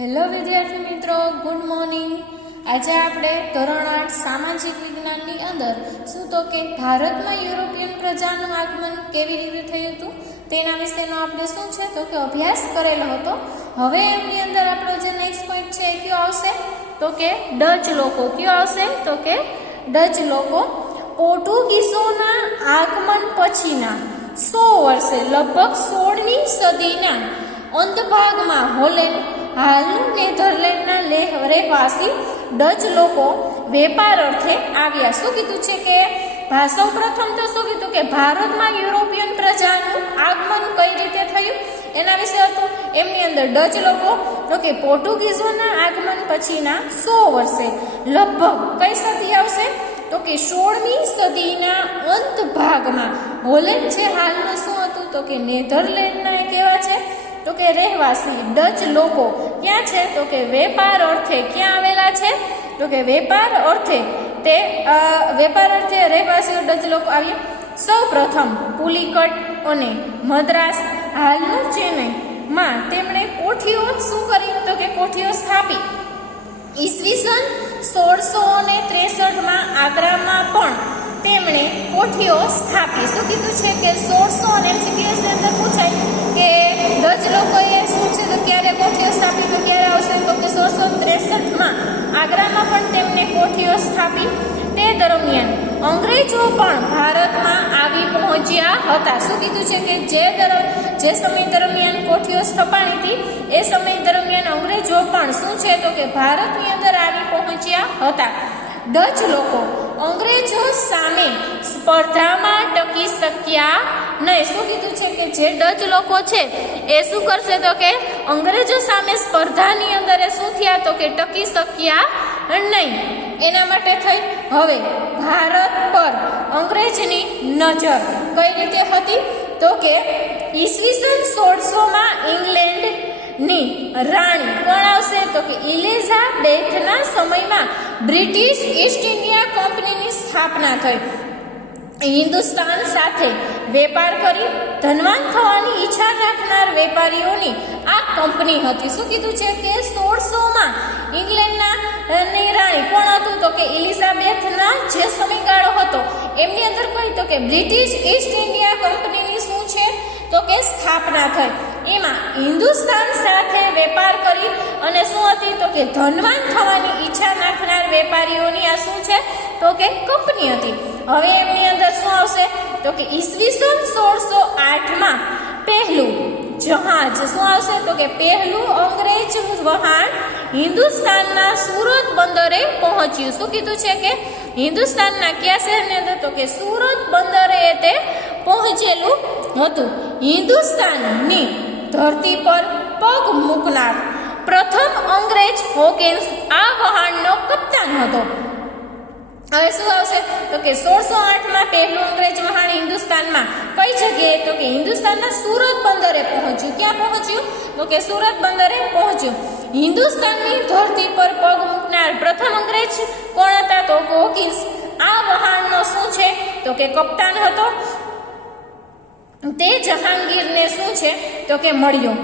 Hello વિદ્યાર્થી મિત્રો, good morning. આજે આપણે ધોરણ 8 સામાજિક વિજ્ઞાનની અંદર શું તો કે ભારતમાં યુરોપિયન પ્રજાનું આગમન કેવી રીતે થયું હતું તેના વિશેનો આપણે શું છે તો કે અભ્યાસ કરેલો હતો। હવે એમની અંદર આપણો જે નેક્સ્ટ પોઈન્ટ છે એ કયો આવશે તો કે ડચ લોકો। કયો આવશે તો કે ડચ લોકો પોર્ટુગીઝોના આગમન પછીના 100 વર્ષે લગભગ 16મી સદીના અંત ભાગમાં હોલેન્ડ હાલનું નેધરલેન્ડના રહેવાસી ડચ લોકો વેપાર અર્થે આવ્યા। શું કીધું છે કે સૌ પ્રથમ તો શું કીધું કે ભારતમાં યુરોપિયન પ્રજાનું આગમન કઈ રીતે થયું એના વિશે હતું। એમની અંદર ડચ લોકો તો કે પોર્ટુગીઝોના આગમન પછીના 100 વર્ષે લગભગ કઈ સદી આવશે તો કે 16મી સદીના અંત ભાગમાં હોલેન્ડ છે હાલનું શું હતું તો કે નેધરલેન્ડના કેવા છે તો કે રહેવાસી ડચ લોકો ક્યાં છે તો કે વેપાર અર્થે ક્યાં આવેલા છે તો કે વેપાર અર્થે રહેવાસીઓ ડચ લોકો આવ્યા। સૌ પ્રથમ પુલિકટ અને મદ્રાસ હાલનું ચેન્નઈમાં તેમણે કોઠીઓ શું કરી તો કે કોઠીઓ સ્થાપી। ઈસવીસન 1663માં આગ્રામાં પણ તેમણે કોઠીઓ સ્થાપી। શું કીધું છે કે 1600 અને MCQS ની અંદર પૂછાય કે ડચ લોકોએ શું છે તો ક્યારે કોઠીઓ સ્થાપી તો ક્યારે આવશે તો કે 1663માં આગ્રામાં પણ તેમને કોઠીઓ સ્થાપી। તે દરમિયાન અંગ્રેજો પણ ભારતમાં આવી પહોંચ્યા હતા। શું કીધું છે કે જે સમય દરમિયાન કોઠીઓ સ્થપાણી હતી એ સમય દરમિયાન અંગ્રેજો પણ શું છે તો કે ભારતની અંદર આવી પહોંચ્યા હતા। ડચ લોકો અંગ્રેજો સામે સ્પર્ધામાં ટકી શક્યા નહીં। શું કીધું છે કે જે ડચ લોકો છે એ શું કરશે તો કે અંગ્રેજો સામે સ્પર્ધાની અંદર શું થયા તો કે ટકી શક્યા નહીં। એના માટે થઈ હવે ભારત પર અંગ્રેજની નજર કઈ રીતે હતી તો કે ઈસવીસન 1600માં ઇંગ્લેન્ડની રાણી કોણ આવશે તો કે એલિઝાબેથના સમયમાં બ્રિટિશ ઈસ્ટ ઇન્ડિયા કંપનીની સ્થાપના થઈ। હિન્દુસ્તાન સાથે વેપાર કરી ધનવાન થવાની ઈચ્છા રાખનાર વેપારીઓની આ કંપની હતી। શું કીધું છે કે 1600માં ઇંગ્લેન્ડના રાણી કોણ હતું તો કે એલિઝાબેથના જે સમયગાળો હતો એમની અંદર કઈ તો કે બ્રિટિશ ઈસ્ટ ઇન્ડિયા કંપનીની શું છે તો કે સ્થાપના થઈ। એમાં હિન્દુસ્તાન સાથે વેપાર કરી અને શું હતી તો કે ધનવાન થવાની ઈચ્છા રાખનાર વેપારીઓની આ શું છે તો કે કંપની હતી। હવે એમની અંદર શું આવશે તો કે ઈસવીસન 1608માં પહેલું જહાજ શું આવશે તો કે પહેલું અંગ્રેજ વહાણ હિન્દુસ્તાનના સુરત બંદરે પહોંચ્યું। શું કીધું છે કે હિન્દુસ્તાનના કયા શહેરની અંદર તો કે સુરત બંદરે તે પહોંચેલું હતું। હિન્દુસ્તાનની ધરતી પર પગ મૂકનાર પ્રથમ અંગ્રેજ હોકિન્સ આ વહાણનો કપ્તાન હતો। હવે શું આવશે તો કે 1608માં પહેલું અંગ્રેજ વહાણ હિન્દુસ્તાનમાં કઈ જગ્યાએ તો કે હિન્દુસ્તાનના સુરત બંદરે પહોંચ્યું। ક્યાં પહોંચ્યું તો કે સુરત બંદરે પહોંચ્યું। હિન્દુસ્તાનની ધરતી પર પગ મૂકનાર પ્રથમ અંગ્રેજ કોણ હતા તો હોકિન્સ આ વહાણનો શું છે તો કે કપ્તાન હતો। તે જહાંગીરને શું છે તો કે મળ્યો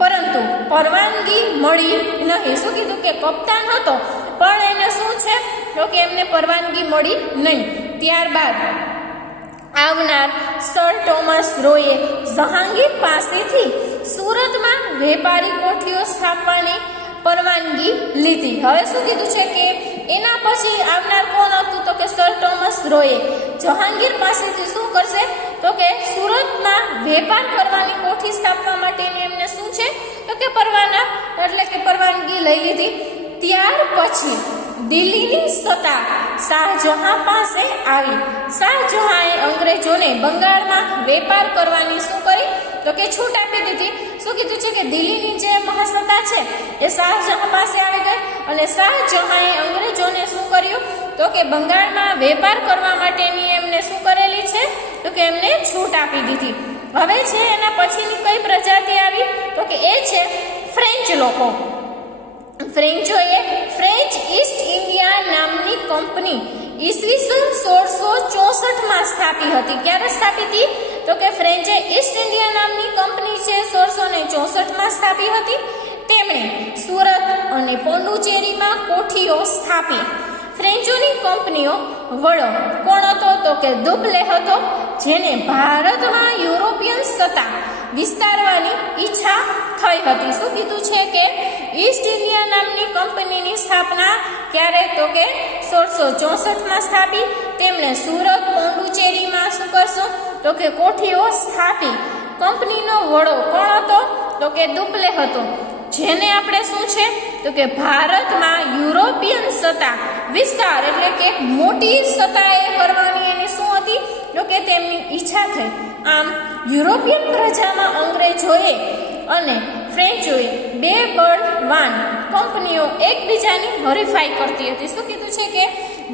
પરંતુ પરવાનગી મળી નહીં। શું કીધું કે કપ્તાન હતો પણ એને શું છે તો કે એમને પરવાનગી મળી નહીં। ત્યારબાદ આવનાર સર થોમસ રોયે જહાંગીર પાસેથી સુરતમાં વેપારી કોઠીઓ સ્થાપવાની પરવાનગી લીધી। હવે શું કીધું છે કે એના પછી આવનાર કોણ હતું તો કે સર થોમસ રોયે જહાંગીર પાસેથી શું કરશે તો કે સુરતમાં વેપાર કરવાની કોઠી સ્થાપવા માટેની એમને શું છે તો કે પરવાનગી લઈ લીધી। ત્યાર પછી દિલ્હીની સત્તા શાહજહાં પાસે આવી। શાહજહાંએ અંગ્રેજોને બંગાળમાં વેપાર કરવાની શું કરી તો કે છૂટ આપી દીધી। શું કીધું છે કે દિલ્હીની જે મહાસત્તા છે એ શાહજહાં પાસે આવી ગઈ અને શાહજહાંએ અંગ્રેજોને શું કર્યું તો કે બંગાળમાં વેપાર કરવા માટેની એમને શું કરેલી છે તો કે એમને છૂટ આપી દીધી। હવે છે એના પછીની કઈ પ્રજાતિ આવી તો કે એ છે ફ્રેન્ચ લોકો। ફ્રેન્ચોએ ફ્રેન્ચ ઈસ્ટ ઇન્ડિયા નામની કંપની ઈસવીસન 1664માં સ્થાપી હતી। ક્યારે સ્થાપી હતી તો કે ફ્રેન્ચે ઈસ્ટ ઇન્ડિયા નામની કંપની છે 1664માં સ્થાપી હતી। તેમણે સુરત અને પોંડુચેરીમાં કોઠીઓ સ્થાપી. ફ્રેન્ચોની કંપનીઓ વડો કોણ હતો? તો કે દુપ્લે હતો, જેને ભારતમાં યુરોપિયન સત્તા વિસ્તારવાની ઈચ્છા થઈ હતી. શું કીધું છે કે ઈસ્ટ ઇન્ડિયા નામની કંપનીની સ્થાપના ક્યારે? તો કે 1664માં સ્થાપી. તેમણે સુરત, પોંડુચેરીમાં શું કરશું? તો કે કોઠીઓ સ્થાપી. કંપનીનો વડો કોણ હતો? તો કે દુપ્લે હતો, જેને આપણે શું છે? તો કે ભારતમાં યુરોપિયન સત્તા વિસ્તાર એટલે કે મોટી સત્તા એ કરવાની એની શું હતી? તો કે તેમની ઈચ્છા થઈ. આમ યુરોપિયન પ્રજામાં અંગ્રેજોએ અને ફ્રેન્ચોએ બે બળવાન કંપનીઓ એકબીજાની હરીફાઈ કરતી હતી. શું કીધું છે કે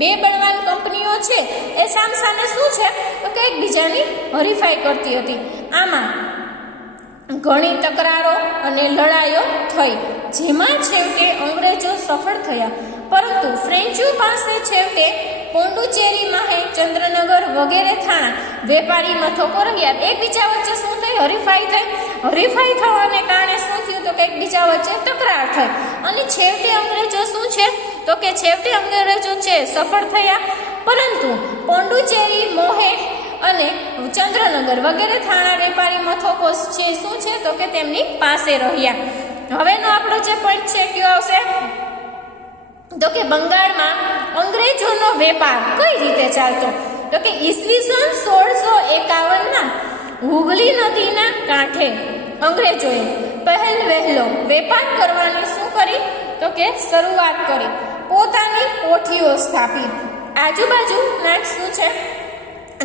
બે બળવાન કંપનીઓ છે એ સામસામે શું છે? તો કે એકબીજાની હરીફાઈ કરતી હતી. આમાં ઘણી તકરારો અને લડાઈઓ થઈ, જેમાં છેવટે અંગ્રેજો સફળ થયા, પરંતુ ફ્રેન્ચો પાસે છેવટે પોંડુચેરી, માહે, ચંદ્રનગર વગેરે થાણા વેપારી મથકો રહ્યા. એકબીજા વચ્ચે શું થઈ? હરીફાઈ થઈ. હરીફાઈ થવાને કારણે શું થયું? તો કે એકબીજા વચ્ચે તકરાર થઈ અને છેવટે અંગ્રેજો શું છે? તો કે છેવટે અંગ્રેજો છે સફળ થયા, પરંતુ પોંડુચેરી, મોહે અને ચંદ્રનગર વગેરે થાણા વેપારી મથકો છે શું છે? તો કે તેમની પાસે રહ્યા. હવેનો આપણો જે પોઈન્ટ છે કયો આવશે? તો કે બંગાળમાં અંગ્રેજોનો વેપાર કઈ રીતે ચાલતો? તો કે ઈસવીસન 1651માં હુગલી નદીના કાંઠે અંગ્રેજોએ પહેલ વહેલો વેપાર કરવાની શું કરી? તો કે શરૂઆત કરી. પોતાની કોઠીઓ સ્થાપી. આજુબાજુના શું છે?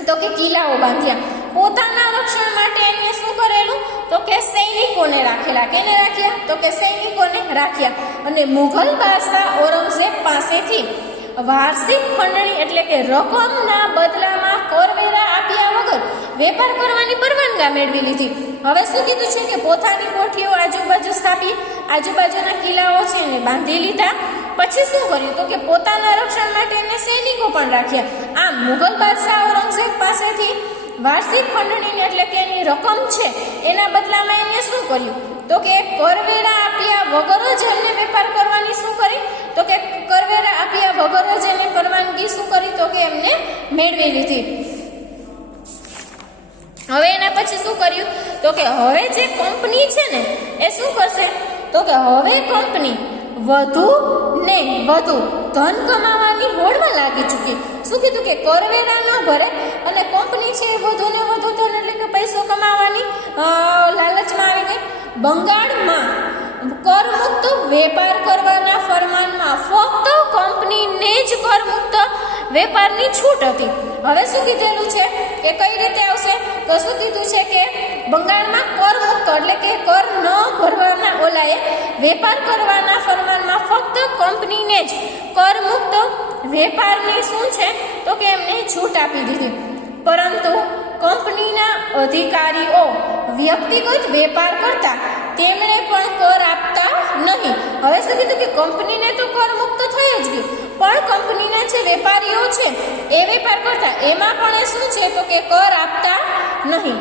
તો કે કિલ્લાઓ બાંધ્યા. પોતાના રક્ષણ માટે એમને શું કરેલું? તો કે સૈનિકોને રાખેલા. કેને રાખ્યા? તો કે સૈનિકોને રાખ્યા. અને મુઘલ બાદશાહ ઔરંગઝેબ પાસેથી વાર્ષિક ખંડણી એટલે કે રકમના બદલામાં કરવેરા આપ્યા વગર વેપાર કરવાની પરવાનગી મેળવી લીધી. હવે શું કીધું છે કે પોતાની કોઠીઓ આજુબાજુ સ્થાપી, આજુબાજુના કિલ્લાઓ છે એને બાંધી લીધા. પછી શું કર્યું? તો કે પોતાના રક્ષણ માટે એને સૈનિકો પણ રાખ્યા. આમ મુઘલ બાદશાહ ઔરંગઝેબ પાસેથી વાર્ષિક ખંડણી એટલે કે એની રકમ છે એના બદલામાં એને શું કર્યું? તો કે કરવેરા આપ્યા વગર જ એમને વેપાર કરવાની શું કરી? તો કે કરવેરા આપ્યા વગર જ એને પરવાનગી શું કરી? તો કે એમને મેળવી લીધી. હવે એના પછી શું કર્યું? તો કે હવે જે કંપની છે ને એ શું કરશે? તો કે હવે કંપની વધુ ને વધુ ધન કમાવાની હોડમાં લાગી ચૂકી. શું કીધું? કે કરવેરા ન ભરે અને કંપની છે એ વધુ ને વધુ ધન એટલે કે પૈસો કમાવાની લાલચમાં આવી ગઈ. બંગાળમાં કરમુક્ત વેપાર કરવાના ફરમાનમાં ફક્ત કંપનીને જ કરમુક્ત વેપારની છૂટ હતી. હવે શું કીધેલું છે કે કઈ રીતે આવશે? તો શું કીધું છે કે બંગાળમાં કરમુક્ત એટલે કે કર ન ભરવાના ઓલાએ વેપાર કરવાના ફરમાનમાં ફક્ત કંપનીને જ કરમુક્ત વેપારની શું છે? તો કે એમને છૂટ આપી દીધી. પરંતુ કંપનીના અધિકારીઓ વ્યક્તિગત વેપાર કરતા તેમણે પણ કર આપતા નહીં. હવે શું કીધું કે કંપનીને તો કર મુક્ત થઈ જ ગયું, પણ કંપનીના જે વેપારીઓ છે એ વેપાર કરતા એમાં પણ એ શું છે? તો કે કર આપતા નહીં.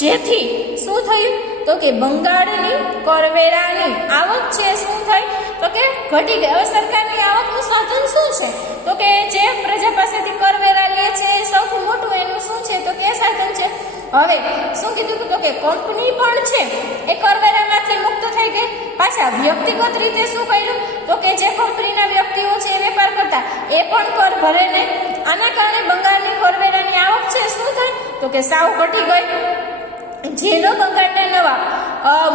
જેથી શું થયું? તો કે બંગાળની કરવેરાની આવક છે શું થઈ? તો કે ઘટી ગઈ. હવે સરકારની આવકનું સાધન શું છે? તો કે જે પ્રજા પાસેથી કરવેરા લે છે એ સૌથી મોટું એનું શું છે? તો કે સાધન છે. હવે શું કીધું? તો કે કંપની પણ છે એ કરવેરામાંથી મુક્ત થઈ ગઈ. પાછા વ્યક્તિગત રીતે શું કર્યું? તો કે જે કંપનીના વ્યક્તિઓ છે એ વેપાર કરતા એ પણ કર ભરે નહીં. આના કારણે બંગાળની કરવેરાની આવક છે શું થઈ? તો કે સાવ ઘટી ગઈ. જેનો બંગાળના નવાબ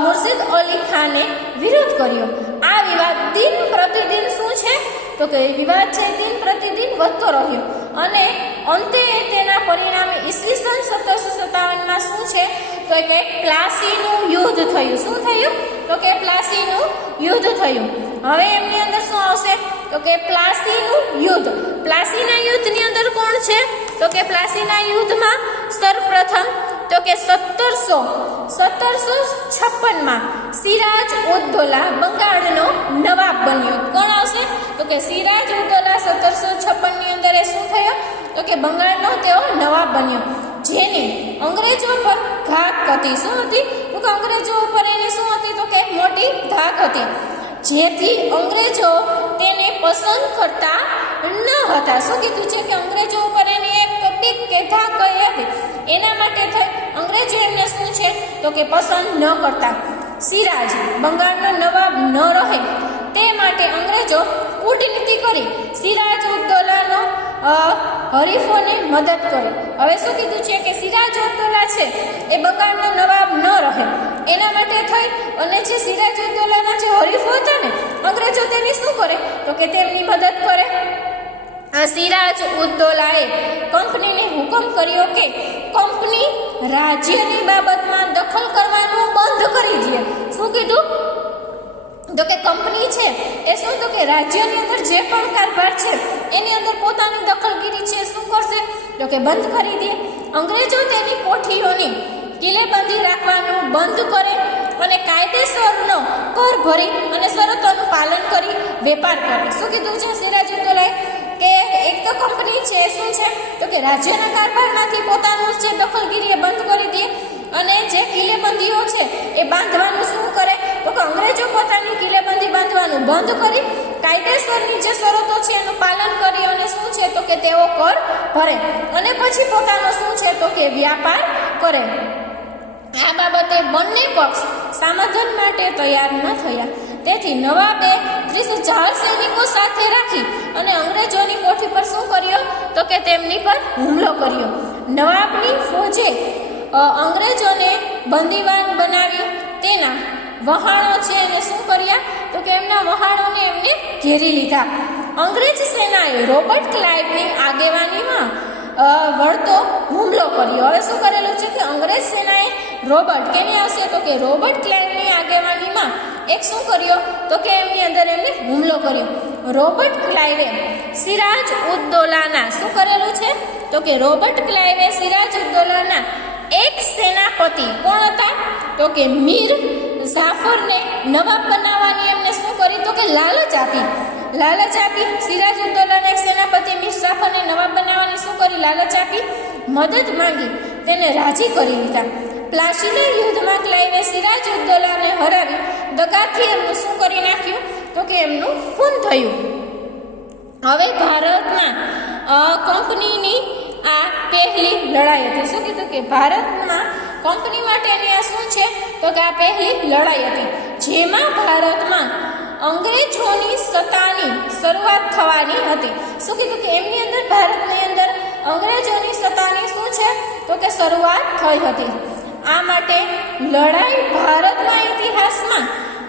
મુર્શિદ અલી ખાને વિરોધ કર્યો. આ વિવાદ દિન પ્રતિદિન શું છે? તો કે વિવાદ છે દિન પ્રતિદિન વધતો રહ્યો અને અંતે તેના પરિણામે ઈસવીસન 1757માં શું છે? તો કે પ્લાસીનું યુદ્ધ થયું. શું થયું? તો કે પ્લાસીનું યુદ્ધ થયું. હવે એમની અંદર શું આવશે? તો કે પ્લાસીનું યુદ્ધ. પ્લાસીના યુદ્ધની અંદર કોણ છે? તો કે પ્લાસીના યુદ્ધમાં સર્વપ્રથમ તો કે 1756માં સિરાજ ઉદ્દૌલા બંગાળનો નવાબ બન્યો. કોણ આવશે? તો કે સિરાજ ઉદ્દૌલા 1756ની અંદર એ શું થયો? તો કે બંગાળનો તેઓ નવાબ બન્યો, જેની અંગ્રેજો પર ધાક હતી. શું હતી? તો કે અંગ્રેજો ઉપર એની શું હતી? તો કે મોટી ધાક હતી. જેથી અંગ્રેજો તેને પસંદ કરતા ન હતા. શું કીધું છે કે અંગ્રેજો ઉપર એને એક બીક કે ધાક ગઈ હતી, એના માટે થઈ અંગ્રેજો એમને શું છે તો કે પસંદ ન કરતા. સિરાજ બંગાળનો નવાબ ન રહે તે માટે અંગ્રેજો કૂટનીતિ કરી સિરાજ ઉદ્દૌલાનો હરીફોને મદદ કરે. હવે શું કીધું છે કે સિરાજ ઉદ્દૌલા છે એ બંગાળનો નવાબ ન રહે એના માટે થઈ અને જે સિરાજ ઉદ્દૌલાના જે હરીફો હતા ને અંગ્રેજો તેની શું કરે તો કે તેમની મદદ કરે. આ સિરાજ ઉદ્દૌલાએ કંપનીને હુકમ કર્યો કે કંપની રાજ્યની બાબતમાં દખલ કરવાનું બંધ કરી દે. શું કીધું તો કે કંપની છે એ શું તો કે રાજ્યની અંદર જે પણ કારભાર છે એની અંદર પોતાની દખલગીરી છે શું કરશે તો કે બંધ કરી દે. અંગ્રેજો તેની કોઠીઓની કિલ્લેબંધી રાખવાનું બંધ કરે અને કાયદેસરનો કર ભરી અને શરતોનું પાલન કરી વેપાર કરે. શું કીધું છે સિરાજ ઉદ્દૌલાએ કે એક તો કંપની છે શું છે તો કે રાજ્યના કારભારમાંથી પોતાનું જે દખલગીરી એ બંધ કરી દે અને જે કિલ્લેબંધીઓ છે એ બાંધવાનું શું કરે તો કે અંગ્રેજો પોતાની કિલ્લેબંધી બાંધવાનું બંધ કરી કાયદેસરની જે શરતો છે એનું પાલન કરી અને શું છે તો કે તેઓ કર ભરે અને પછી પોતાનો શું છે તો કે વ્યાપાર કરે. આ બાબતે બંને પક્ષ સમાધાન માટે તૈયાર ન થયા. તેથી નવાબે 30,000 સૈનિકો સાથે રાખી અને અંગ્રેજોની કોઠી પર શું કર્યો તો કે તેમની પર હુમલો કર્યો. નવાબની ફોજે અંગ્રેજોને બંદીવાન બનાવી તેના વહાણો છે એને શું કર્યા તો કે એમના વહાણોને એમને ઘેરી લીધા. અંગ્રેજ સેનાએ રોબર્ટ ક્લાઇવની આગેવાનીમાં વળતો હુમલો કર્યો. હવે શું કરેલું છે કે અંગ્રેજ સેનાએ રોબર્ટ કેને આવશે તો કે રોબર્ટ ક્લાઇવની આગેવાનીમાં એક શું કર્યો તો કે એમની અંદર એમને હુમલો કર્યો. રોબર્ટ ક્લાઇવે સિરાજ ઉદ્દૌલાના શું કરેલું છે તો કે રોબર્ટ ક્લાઇવે સિરાજ ઉદ્દૌલાના એક સેનાપતિ કોણ હતા તો કે મીર જાફરને નવાબ બનાવવાની એમને શું કરી તો કે લાલચ આપી. સિરાજ ઉદ્દૌલાના એક સેનાપતિ મીર જાફરને નવાબ બનાવવાની શું કરી લાલચ આપી, મદદ માંગી, તેને રાજી કરી લીધા. પ્લાસીના યુદ્ધમાં ક્લાઇવે સિરાજ ઉદ્દૌલાને હરાવી દગાથી એમનું શું કરી નાખ્યું તો કે એમનું ખૂન થયું. હવે ભારતમાં કંપનીની આ પહેલી લડાઈ હતી. શું કીધું કે ભારતમાં કંપની માટેની આ શું છે તો કે આ પહેલી લડાઈ હતી જેમાં ભારતમાં અંગ્રેજોની સત્તાની શરૂઆત થવાની હતી. શું કીધું કે એમની અંદર ભારતની અંદર અંગ્રેજોની સત્તાની શું છે તો કે શરૂઆત થઈ હતી. આ માટે લડાઈ ભારતના ઇતિહાસમાં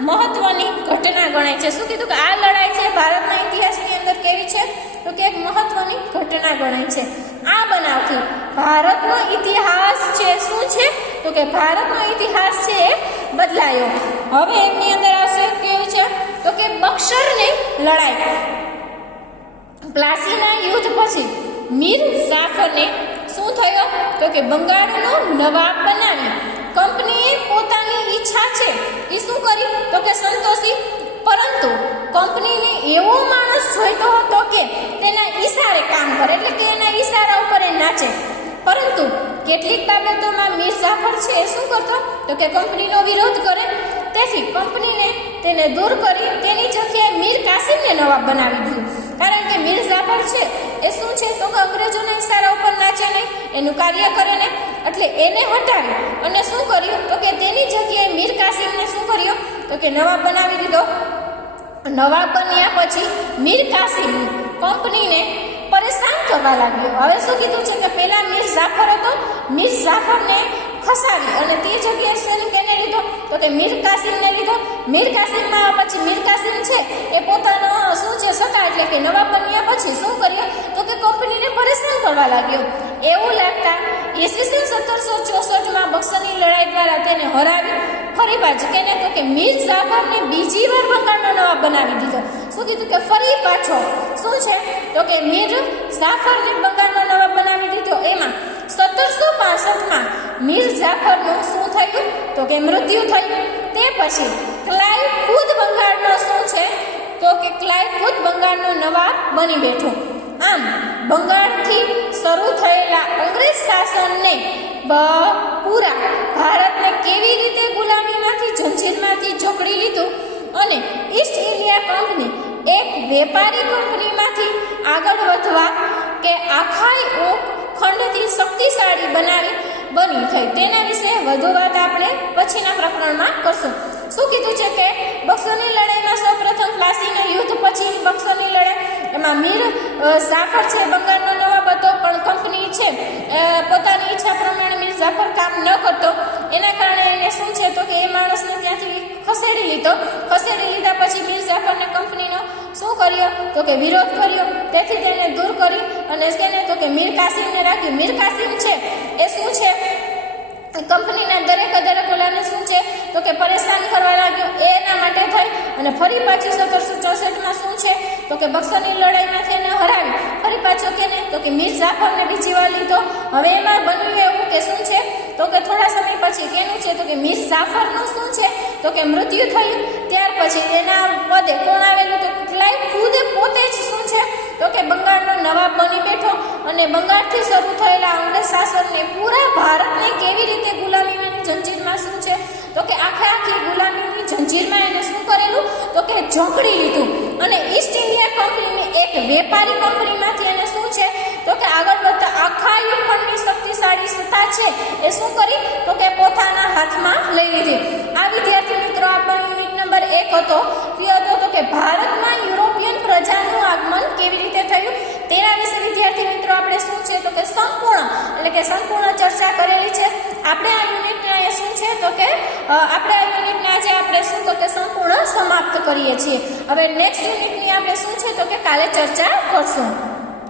મહત્વની ઘટના ગણાય છે. શું કીધું કે આ લડાઈ છે ભારતના ઇતિહાસની અંદર કેવી છે તો કે એક મહત્વની ઘટના ગણાય છે. આ બનાવથી ભારતનો ઇતિહાસ છે શું છે તો કે ભારતનો ઇતિહાસ છે એ બદલાયો. હવે એમની અંદર આવશે કેવું છે તો કે બક્સરની લડાઈ. પ્લાસીના યુદ્ધ પછી મીર જાફરને શું થયો તો કે બંગાળનો નવાબ બનાવી કંપનીએ પોતાની ઈચ્છા છે એ શું કરી તો કે સંતોષી, પરંતુ કંપનીને એવો માણસ જોઈતો હતો કે તેના ઈશારે કામ કરે એટલે કે એના ઈશારા ઉપર એ નાચે. પરંતુ કેટલીક બાબતોમાં મીર જાફર છે એ શું કરતો તો કે કંપનીનો વિરોધ કરે. તેથી કંપનીને તેને દૂર કરી તેની જગ્યાએ મીર કાસિમને નવાબ બનાવી દીધું. કારણ કે મીર જાફર છે એ શું છે તો કે અંગ્રેજોના ઈશારા ઉપર નાચે નહીં, એનું કાર્ય કરે ને, એટલે એને હટાવી અને શું કર્યું તો કે તેની જગ્યાએ મીર કાસિમને શું કર્યો તો કે નવાબ બનાવી દીધો. નવાબ બન્યા પછી મીર કાસિમ કંપનીને પરેશાન કરવા લાગ્યો. હવે શું કીધું છે કે પહેલા મીર જાફર હતો, મીર જાફરને ખસાવી અને તે જગ્યાએ સૈનિક એને લીધો તો કે મીર કાસિમને લીધો. મીર કાસિમમાં પછી મીર કાસિમ છે એ પોતાનો શું છે સત્તા એટલે કે નવાબ બન્યા પછી શું કર્યું તો કે કંપનીને પરેશાન કરવા લાગ્યો. એવું લાગતા ઈસવીસન 1764માં બક્સરની લડાઈ દ્વારા તેને હરાવી ફરી પાછી કેને તો કે મીર જાફરને બીજી વાર બંગાળનો નવાબ બનાવી દીધો. શું કીધું કે ફરી પાછો શું છે તો કે મીર જાફરને બંગાળનો નવાબ બનાવી દીધો. એમાં 1765માં મીર જાફરનું શું થયું તો કે મૃત્યુ થયું. તે પછી ક્લાઇવ ખુદ બંગાળનો શું છે તો કે ક્લાઇવ ખુદ બંગાળનો નવાબ બની બેઠો. આમ બંગાળથી શરૂ થયેલા અંગ્રેજ શાસનને પૂરા ભારતને કેવી રીતે ગુલામીમાંથી જંજીરમાંથી જકડી લીધું અને ઈસ્ટ ઇન્ડિયા કંપની એક વેપારી કંપનીમાંથી આગળ વધવા કે આખા ખંડથી શક્તિશાળી બની થઈ, તેના વિશે વધુ વાત આપણે પછીના પ્રકરણમાં કરશું. શું કીધું છે કે બક્સરની લડાઈમાં સૌપ્રથમ પ્લાસીના યુદ્ધ પછી બક્સરની લડાઈ, એમાં મીર જાફર છે બંગાળનો નવાબ હતો, પણ કંપની છે પોતાની ઈચ્છા પ્રમાણે મીર જાફર કામ ન કરતો, એના કારણે એને શું છે તો કે એ માણસને ત્યાંથી ખસેડી લીધા પછી મીર જાફરને કંપનીનો શું કર્યો તો કે વિરોધ કર્યો, તેથી તેને દૂર કરી અને તેને તો કે મીર કાસિમને રાખ્યું. મીર કાસિમ છે એ શું છે કંપનીના દરેક ઓલાને શું છે તો કે પરેશાન કરવા લાગ્યો, એના માટે થઈ અને ફરી પાછી 1764માં શું છે તો કે બક્સરની લડાઈમાંથી એને હરાવી ફરી પાછો કેને તો કે મીર જાફરને બીજી વાર લીધો. હવે એમાં બન્યું એવું કે શું છે તો કે થોડા સમય પછી કેનું છે તો કે મીર જાફરનું શું છે તો કે મૃત્યુ થયું. ત્યાર પછી એના પદે કોણ આવેલું તો ક્લાઇવ ખુદ પોતે જ શું છે તો કે બંગાળનો નવાબ બની બેઠો અને બંગાળથી શરૂ થયેલા અંગ્રેજ શાસનને પૂરા ભારતને કેવી રીતે ગુલામીની જંજીરમાં શું છે તો કે આખી ગુલામીની જંજીરમાં એને શું કરેલું તો કે ઝંપડી લીધું અને ઈસ્ટ ઇન્ડિયા કંપનીની એક વેપારી કંપનીમાંથી એને શું છે તો કે આગળ વધતા આખા ખંડની શક્તિશાળી સત્તા છે એ શું કરી તો કે પોતાના હાથમાં લઈ લીધી. આ વિદ્યાર્થી મિત્રો આપણો યુનિટ નંબર 1 હતો. તો કે ભારતમાં યુરોપિયન પ્રજાનું આગમન કેવી રીતે થયું તેના વિશે વિદ્યાર્થી મિત્રો આપણે શું છે તો કે સંપૂર્ણ ચર્ચા કરેલી છે. આપણે આ યુનિટના શું છે તો કે આપણે આ યુનિટના આજે આપણે શું તો કે સંપૂર્ણ સમાપ્ત કરીએ છીએ. હવે નેક્સ્ટ યુનિટની આપણે શું છે તો કે કાલે ચર્ચા કરશું.